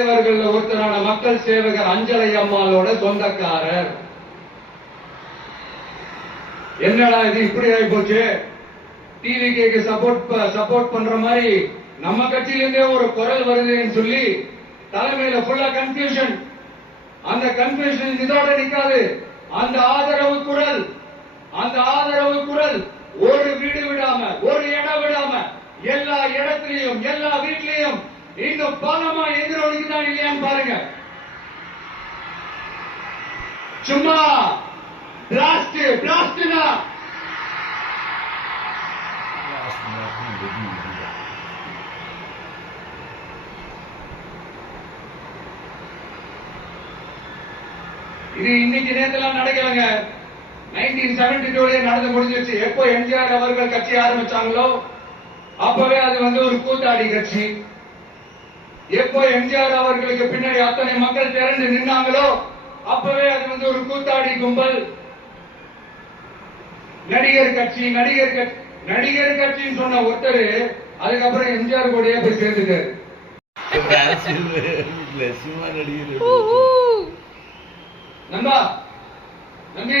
தலைவர்கள்ல ஒருத்தரான மக்கள் சேவகர் அஞ்சலை அம்மாளோட சொந்தக்காரர். என்னடா இது இப்படி ஆகி போச்சு டிவிக்கு சப்போர்ட் சப்போர்ட் பண்ற மாதிரி நம்ம கட்சியிலிருந்தே ஒரு குரல் வருதுன்னு சொல்லி தலைமையில ஃபுல்லா கன்ஃபியூஷன் அந்த கன்ஃபியூஷன் இதோட நிக்காது. அந்த ஆதரவு குரல் அந்த ஆதரவு குரல் ஒரு வீடு விடாம ஒரு இடம் விடாம எல்லா இடத்திலையும் எல்லா வீட்லயும் இன்னும் பலமா எதிரொலிக்குதான் இல்லையான்னு பாருங்க. சும்மா பிளாஸ்ட் பிளாஸ்ட்னா இது இன்னைக்கு நேரத்தில் நடக்கலங்க. நைன்டீன் செவன்டி டூலயே நடந்து முடிஞ்சிருச்சு. எப்போ எம்ஜிஆர் அவர்கள் கட்சி ஆரம்பிச்சாங்களோ அப்பவே அது வந்து ஒரு கூத்தாடி கட்சி. எப்போ எம்ஜிஆர் அவர்களுக்கு பின்னாடி அத்தனை மக்கள் திரண்டு நின்னாங்களோ அப்பவே அது வந்து ஒரு கூத்தாடி கும்பல். நடிகர் கட்சி நடிகர் கட்சி நடிகர் கட்சின்னு சொன்ன ஒருத்தர் அதுக்கப்புறம் எம்ஜிஆர் கூடயே போய் சேர்ந்துட்டாரு. நண்பா நம்பி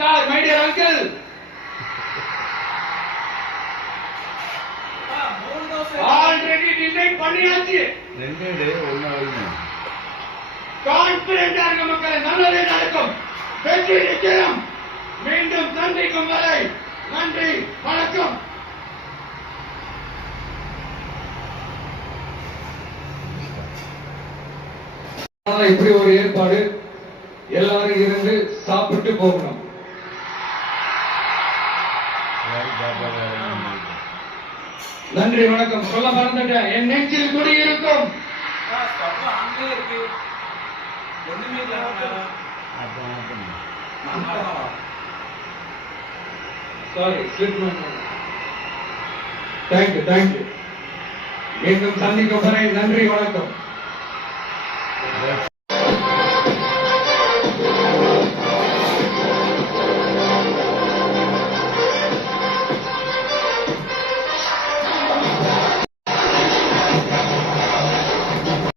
Sir my dear uncle already decide பண்ணியாச்சு. ரெண்டே ஒன்னா வருங்க கான்பிடண்டா இருக்க மக்களே நல்லதே நடக்கும். வெற்றி நிச்சயம். மீண்டும் சந்திக்கும் வரை நன்றி வணக்கம். இப்படி ஒரு ஏற்பாடு எல்லாரும் இருந்து சாப்பிட்டு போகணும். நன்றி வணக்கம். சொல்ல மறந்துட்டேன். என் நெஞ்சில் குடியிருக்கும் அப்போ சாரி ஸ்லிப் தேங்க்யூ தேங்க்யூ மீண்டும் சந்திக்கும் வரை நன்றி வணக்கம்.